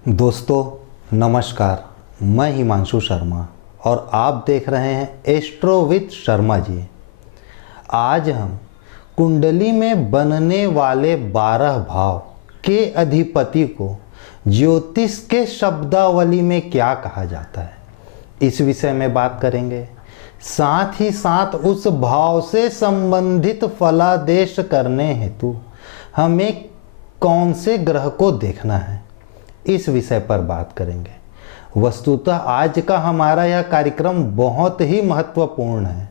दोस्तों नमस्कार, मैं हिमांशु शर्मा और आप देख रहे हैं एस्ट्रो विद शर्मा जी। आज हम कुंडली में बनने वाले 12 भाव के अधिपति को ज्योतिष के शब्दावली में क्या कहा जाता है, इस विषय में बात करेंगे। साथ ही साथ उस भाव से संबंधित फलादेश करने हेतु हमें कौन से ग्रह को देखना है, इस विषय पर बात करेंगे। वस्तुतः आज का हमारा यह कार्यक्रम बहुत ही महत्वपूर्ण है।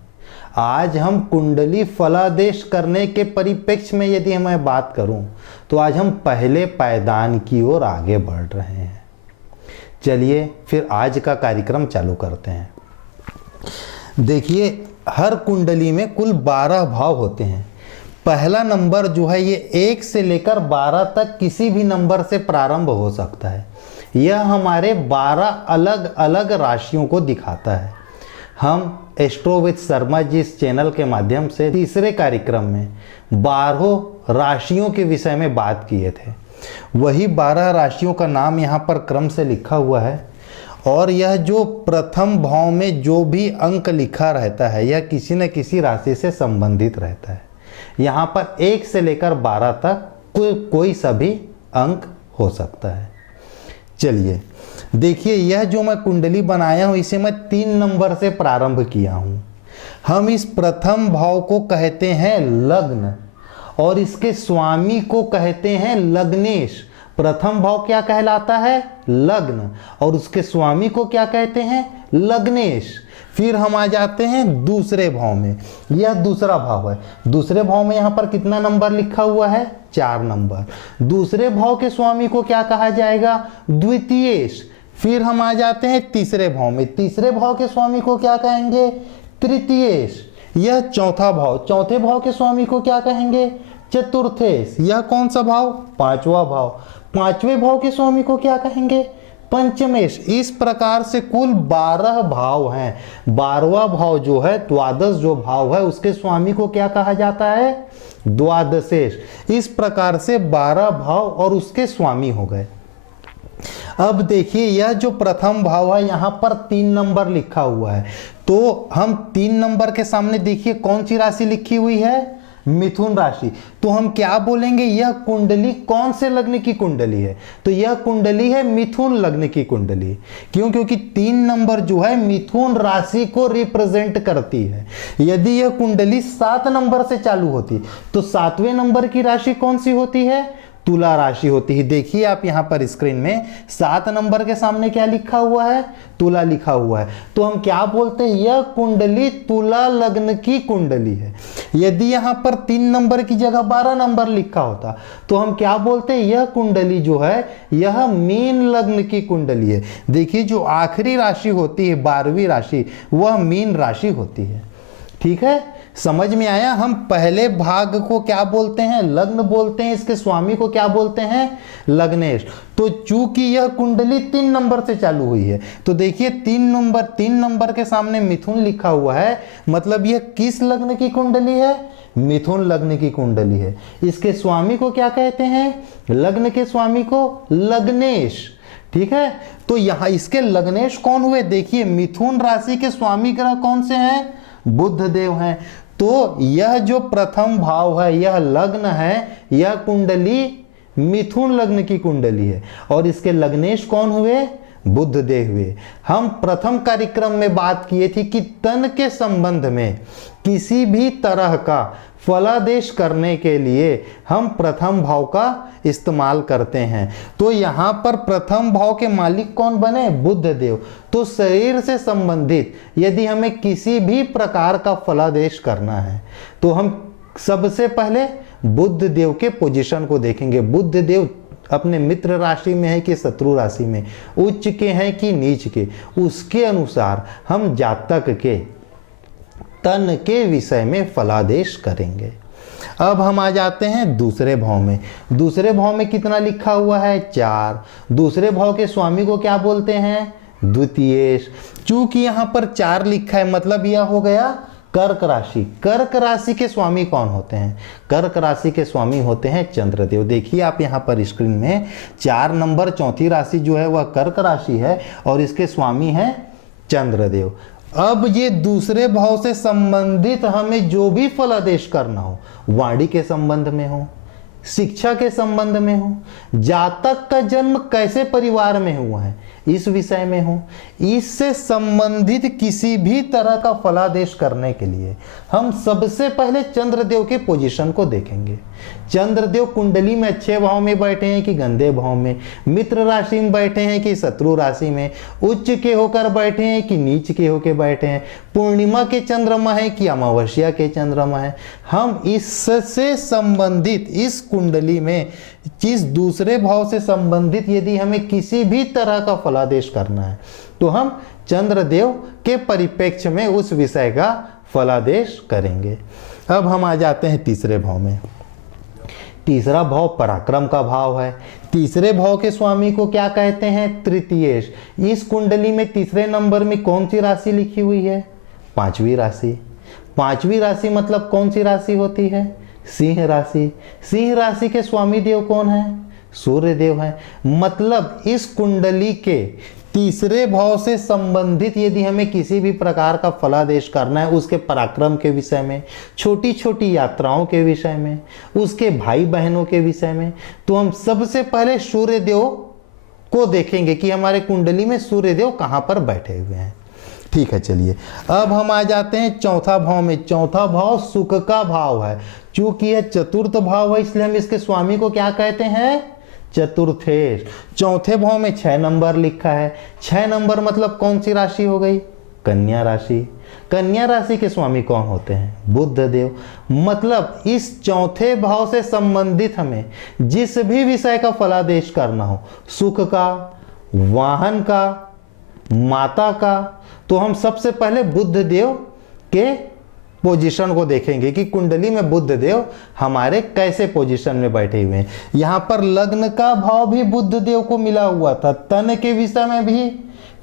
आज हम कुंडली फलादेश करने के परिप्रेक्ष्य में यदि मैं बात करूं तो आज हम पहले पायदान की ओर आगे बढ़ रहे हैं। चलिए फिर आज का कार्यक्रम चालू करते हैं। देखिए, हर कुंडली में कुल 12 भाव होते हैं। पहला नंबर जो है ये 1 से लेकर 12 तक किसी भी नंबर से प्रारंभ हो सकता है। यह हमारे 12 अलग अलग राशियों को दिखाता है। हम एस्ट्रो विद शर्मा जी इस चैनल के माध्यम से तीसरे कार्यक्रम में 12 राशियों के विषय में बात किए थे। वही 12 राशियों का नाम यहाँ पर क्रम से लिखा हुआ है और यह जो प्रथम भाव में जो भी अंक लिखा रहता है यह किसी न किसी राशि से संबंधित रहता है। यहाँ पर 1 से लेकर 12 तक कोई सभी अंक हो सकता है। चलिए देखिए, यह जो मैं कुंडली बनाया हूँ इसे मैं 3 नंबर से प्रारंभ किया हूँ। हम इस प्रथम भाव को कहते हैं लग्न और इसके स्वामी को कहते हैं लग्नेश। प्रथम भाव क्या कहलाता है? लग्न, और उसके स्वामी को क्या कहते हैं? लग्नेश। फिर हम आ जाते हैं दूसरे भाव में। यह दूसरा भाव है। दूसरे भाव में यहाँ पर कितना नंबर लिखा हुआ है? 4 नंबर। दूसरे भाव के स्वामी को क्या कहा जाएगा? द्वितीयेश। फिर हम आ जाते हैं तीसरे भाव में। तीसरे भाव के स्वामी को क्या कहेंगे? तृतीयेश। यह चौथा भाव। चौथे भाव के स्वामी को क्या कहेंगे? चतुर्थेश। यह कौन सा भाव? 5वां भाव। 5वें भाव के स्वामी को क्या कहेंगे? पंचमेश। इस प्रकार से कुल 12 भाव हैं। 12वां भाव जो है, द्वादश जो भाव है, उसके स्वामी को क्या कहा जाता है? द्वादशेश। इस प्रकार से 12 भाव और उसके स्वामी हो गए। अब देखिए, यह जो प्रथम भाव है यहाँ पर 3 नंबर लिखा हुआ है, तो हम 3 नंबर के सामने देखिए कौन सी राशि लिखी हुई है? मिथुन राशि। तो हम क्या बोलेंगे? यह कुंडली कौन से लग्न की कुंडली है? तो यह कुंडली है मिथुन लग्न की कुंडली। क्यों? क्योंकि 3 नंबर जो है मिथुन राशि को रिप्रेजेंट करती है। यदि यह कुंडली 7 नंबर से चालू होती तो 7वें नंबर की राशि कौन सी होती है? तुला राशि होती है। देखिए आप यहाँ पर स्क्रीन में 7 नंबर के सामने क्या लिखा हुआ है? तुला लिखा हुआ है। तो हम क्या बोलते हैं? यह कुंडली तुला लग्न की कुंडली है। यदि यहाँ पर 3 नंबर की जगह 12 नंबर लिखा होता तो हम क्या बोलते हैं? यह कुंडली जो है यह मीन लग्न की कुंडली है। देखिए, जो आखिरी राशि होती है 12वीं राशि, वह मीन राशि होती है। ठीक है, समझ में आया? हम पहले भाग को क्या बोलते हैं? लग्न बोलते हैं। इसके स्वामी को क्या बोलते हैं? लग्नेश। तो चूंकि यह कुंडली 3 नंबर से चालू हुई है तो देखिए 3 नंबर के सामने मिथुन लिखा हुआ है, मतलब यह किस लग्न की कुंडली है? मिथुन लग्न की कुंडली है। इसके स्वामी को क्या कहते हैं? लग्न के स्वामी को लग्नेश। ठीक है, तो यहां इसके लग्नेश कौन हुए? देखिए, मिथुन राशि के स्वामी ग्रह कौन से हैं? बुध देव हैं। तो यह जो प्रथम भाव है यह लग्न है, यह कुंडली मिथुन लग्न की कुंडली है और इसके लग्नेश कौन हुए? बुध देव हुए। हम प्रथम कार्यक्रम में बात किए थी कि तन के संबंध में किसी भी तरह का फलादेश करने के लिए हम प्रथम भाव का इस्तेमाल करते हैं। तो यहाँ पर प्रथम भाव के मालिक कौन बने? बुध देव। तो शरीर से संबंधित यदि हमें किसी भी प्रकार का फलादेश करना है तो हम सबसे पहले बुध देव के पोजीशन को देखेंगे। बुध देव अपने मित्र राशि में है कि शत्रु राशि में, उच्च के हैं कि नीच के, उसके अनुसार हम जातक के तन के विषय में फलादेश करेंगे। अब हम आ जाते हैं दूसरे भाव में। दूसरे भाव में कितना लिखा हुआ है? 4। दूसरे भाव के स्वामी को क्या बोलते हैं? द्वितीयेश। चूंकि यहाँ पर 4 लिखा है मतलब यह हो गया कर्क राशि। कर्क राशि के स्वामी कौन होते हैं? कर्क राशि के स्वामी होते हैं चंद्रदेव। देखिए आप यहाँ पर स्क्रीन में 4 नंबर चौथी राशि जो है वह कर्क राशि है और इसके स्वामी हैं चंद्रदेव। अब ये दूसरे भाव से संबंधित हमें जो भी फलादेश करना हो, वाणी के संबंध में हो, शिक्षा के संबंध में हो, जातक का जन्म कैसे परिवार में हुआ है इस विषय में हो, इससे संबंधित किसी भी तरह का फलादेश करने के लिए हम सबसे पहले चंद्रदेव के पोजीशन को देखेंगे। चंद्रदेव कुंडली में अच्छे भाव में बैठे हैं कि गंदे भाव में, मित्र राशि में बैठे हैं कि शत्रु राशि में, उच्च के होकर बैठे हैं कि नीच के होकर बैठे हैं, पूर्णिमा के चंद्रमा है कि अमावस्या के चंद्रमा है। हम इससे संबंधित इस कुंडली में जिस दूसरे भाव से संबंधित यदि हमें किसी भी तरह का फलादेश करना है तो हम चंद्रदेव के परिप्रेक्ष्य में उस विषय का फलादेश करेंगे। अब हम आ जाते हैं तीसरे भाव में। तीसरा भाव पराक्रम का भाव है। तीसरे भाव के स्वामी को क्या कहते हैं? तृतीयेश। इस कुंडली में तीसरे नंबर में कौन सी राशि लिखी हुई है? 5वीं राशि। 5वीं राशि मतलब कौन सी राशि होती है? सिंह राशि। सिंह राशि के स्वामी देव कौन है? सूर्य देव है। मतलब इस कुंडली के तीसरे भाव से संबंधित यदि हमें किसी भी प्रकार का फलादेश करना है, उसके पराक्रम के विषय में, छोटी छोटी यात्राओं के विषय में, उसके भाई बहनों के विषय में, तो हम सबसे पहले सूर्य देव को देखेंगे कि हमारे कुंडली में सूर्य देव कहाँ पर बैठे हुए हैं। ठीक है, चलिए अब हम आ जाते हैं चौथा भाव में। चौथा भाव सुख का भाव है। चूंकि यह चतुर्थ भाव है इसलिए हम इसके स्वामी को क्या कहते हैं? चतुर्थेश। चौथे भाव में 6 नंबर लिखा है। 6 नंबर मतलब कौन सी राशि हो गई? कन्या राशि। कन्या राशि के स्वामी कौन होते हैं? बुध देव। मतलब इस चौथे भाव से संबंधित हमें जिस भी विषय का फलादेश करना हो, सुख का, वाहन का, माता का, तो हम सबसे पहले बुध देव के पोजीशन को देखेंगे कि कुंडली में बुध देव हमारे कैसे पोजीशन में बैठे हुए हैं। यहाँ पर लग्न का भाव भी बुध देव को मिला हुआ था। तन के विषय में भी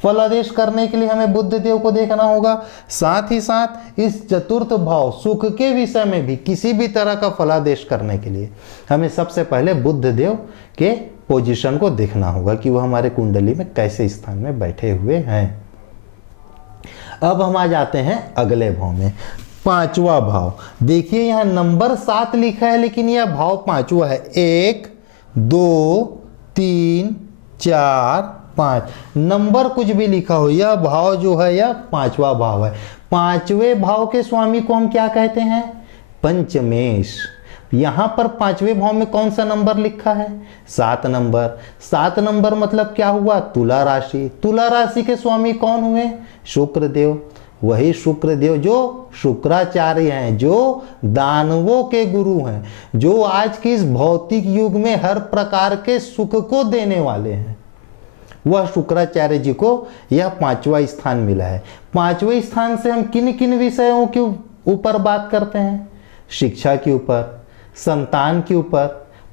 फलादेश करने के लिए हमें बुध देव को देखना होगा। साथ ही साथ इस चतुर्थ भाव सुख के विषय में भी किसी भी तरह का फलादेश करने के लिए हमें सबसे पहले बुध देव के पोजीशन को देखना होगा कि वह हमारे कुंडली में कैसे स्थान में बैठे हुए हैं। अब हम आ जाते हैं अगले भाव में। 5वां भाव। देखिए यहाँ नंबर 7 लिखा है लेकिन यह भाव 5वां है। 1 2 3 4 5 नंबर कुछ भी लिखा हो, यह भाव जो है यह 5वां भाव है। 5वें भाव के स्वामी को हम क्या कहते हैं? पंचमेश। यहाँ पर 5वें भाव में कौन सा नंबर लिखा है? 7 नंबर। 7 नंबर मतलब क्या हुआ? तुला राशि। तुला राशि के स्वामी कौन हुए? शुक्र देव। वही शुक्र देव जो शुक्राचार्य हैं, जो दानवों के गुरु हैं, जो आज के इस भौतिक युग में हर प्रकार के सुख को देने वाले हैं, वह शुक्राचार्य जी को यह 5वां स्थान मिला है। 5वें स्थान से हम किन किन विषयों के ऊपर बात करते हैं? शिक्षा के ऊपर, संतान के ऊपर,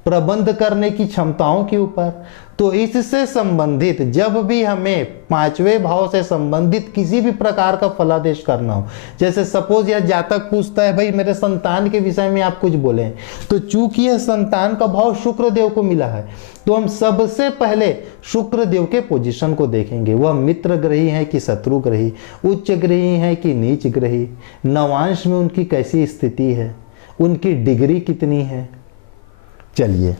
प्रबंध करने की क्षमताओं के ऊपर। तो इससे संबंधित जब भी हमें 5वें भाव से संबंधित किसी भी प्रकार का फलादेश करना हो, जैसे सपोज यह जातक पूछता है भाई मेरे संतान के विषय में आप कुछ बोलें, तो चूंकि यह संतान का भाव शुक्र देव को मिला है तो हम सबसे पहले शुक्र देव के पोजीशन को देखेंगे। वह मित्र ग्रही है कि शत्रु ग्रही, उच्च ग्रही है कि नीच ग्रही, नवांश में उनकी कैसी स्थिति है, उनकी डिग्री कितनी है। चलिए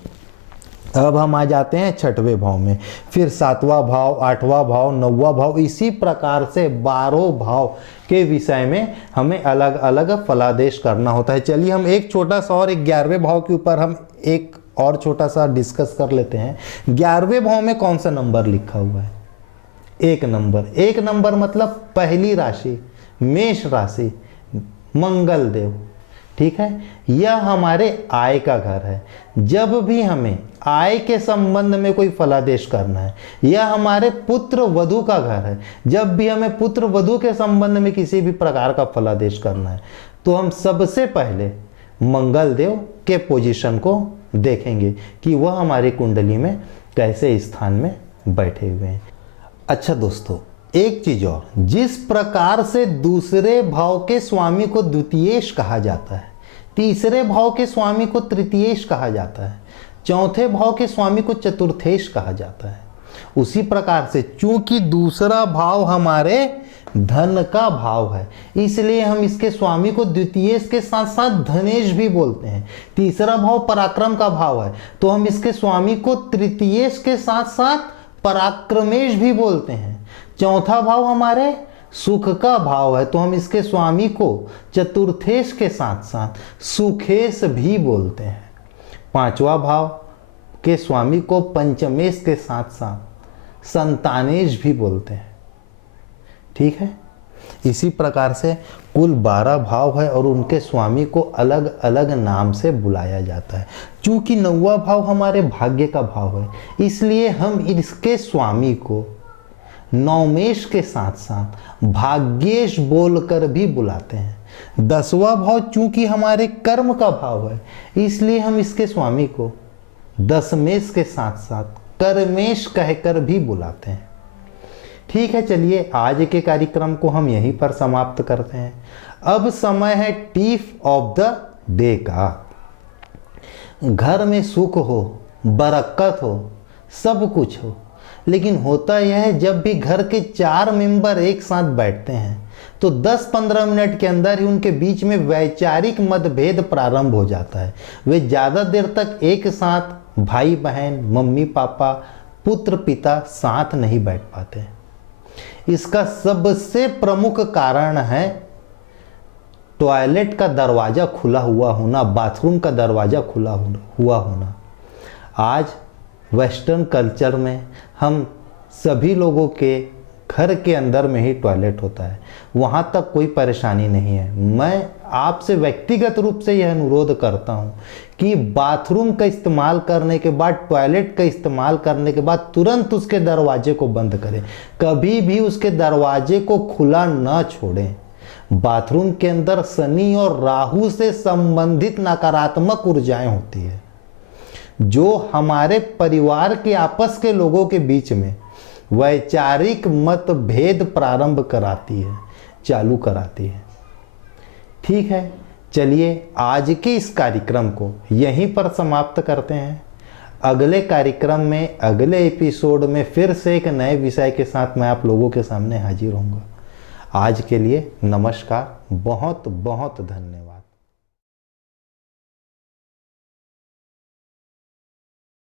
अब हम आ जाते हैं 6वें भाव में। फिर 7वां भाव, 8वां भाव, 9वां भाव, इसी प्रकार से 12 भाव के विषय में हमें अलग अलग फलादेश करना होता है। चलिए हम एक छोटा सा और 11वें भाव के ऊपर हम एक और छोटा सा डिस्कस कर लेते हैं। 11वें भाव में कौन सा नंबर लिखा हुआ है? 1 नंबर। 1 नंबर मतलब पहली राशि, मेष राशि, मंगल देव। ठीक है, यह हमारे आय का घर है। जब भी हमें आय के संबंध में कोई फलादेश करना है, यह हमारे पुत्र वधु का घर है। जब भी हमें पुत्र वधु के संबंध में किसी भी प्रकार का फलादेश करना है तो हम सबसे पहले मंगल देव के पोजीशन को देखेंगे कि वह हमारी कुंडली में कैसे स्थान में बैठे हुए हैं। अच्छा दोस्तों, एक चीज और, जिस प्रकार से दूसरे भाव के स्वामी को द्वितीयेश कहा जाता है, तीसरे भाव के स्वामी को तृतीयेश कहा जाता है, चौथे भाव के स्वामी को चतुर्थेश कहा जाता है, उसी प्रकार से चूंकि दूसरा भाव हमारे धन का भाव है, इसलिए हम इसके स्वामी को द्वितीयेश के साथ साथ धनेश भी बोलते हैं। तीसरा भाव पराक्रम का भाव है, तो हम इसके स्वामी को तृतीयेश के साथ साथ पराक्रमेश भी बोलते हैं। चौथा भाव हमारे सुख का भाव है, तो हम इसके स्वामी को चतुर्थेश के साथ साथ सुखेश भी बोलते हैं। पांचवा भाव के स्वामी को पंचमेश के साथ साथ संतानेश भी बोलते हैं। ठीक है, इसी प्रकार से कुल 12 भाव है और उनके स्वामी को अलग अलग नाम से बुलाया जाता है। चूंकि 9वां भाव हमारे भाग्य का भाव है, इसलिए हम इसके स्वामी को नवमेश के साथ साथ भाग्येश बोलकर भी बुलाते हैं। 10वां भाव चूंकि हमारे कर्म का भाव है, इसलिए हम इसके स्वामी को दशमेश के साथ साथ कर्मेश कहकर भी बुलाते हैं। ठीक है, चलिए आज के कार्यक्रम को हम यहीं पर समाप्त करते हैं। अब समय है टिप ऑफ द डे का। घर में सुख हो, बरकत हो, सब कुछ हो, लेकिन होता यह है जब भी घर के 4 मेंबर एक साथ बैठते हैं तो 10-15 मिनट के अंदर ही उनके बीच में वैचारिक मतभेद प्रारंभ हो जाता है। वे ज़्यादा देर तक एक साथ भाई बहन, मम्मी पापा, पुत्र पिता साथ नहीं बैठ पाते। इसका सबसे प्रमुख कारण है टॉयलेट का दरवाज़ा खुला हुआ होना, बाथरूम का दरवाज़ा खुला हुआ होना। आज वेस्टर्न कल्चर में हम सभी लोगों के घर के अंदर में ही टॉयलेट होता है, वहाँ तक कोई परेशानी नहीं है। मैं आपसे व्यक्तिगत रूप से यह अनुरोध करता हूँ कि बाथरूम का इस्तेमाल करने के बाद, टॉयलेट का इस्तेमाल करने के बाद तुरंत उसके दरवाजे को बंद करें, कभी भी उसके दरवाजे को खुला न छोड़ें। बाथरूम के अंदर शनि और राहु से संबंधित नकारात्मक ऊर्जाएं होती है, जो हमारे परिवार के आपस के लोगों के बीच में वैचारिक मतभेद प्रारंभ कराती है, चालू कराती है। ठीक है, चलिए आज के इस कार्यक्रम को यहीं पर समाप्त करते हैं। अगले कार्यक्रम में, अगले एपिसोड में फिर से एक नए विषय के साथ मैं आप लोगों के सामने हाजिर होऊंगा। आज के लिए नमस्कार, बहुत बहुत धन्यवाद।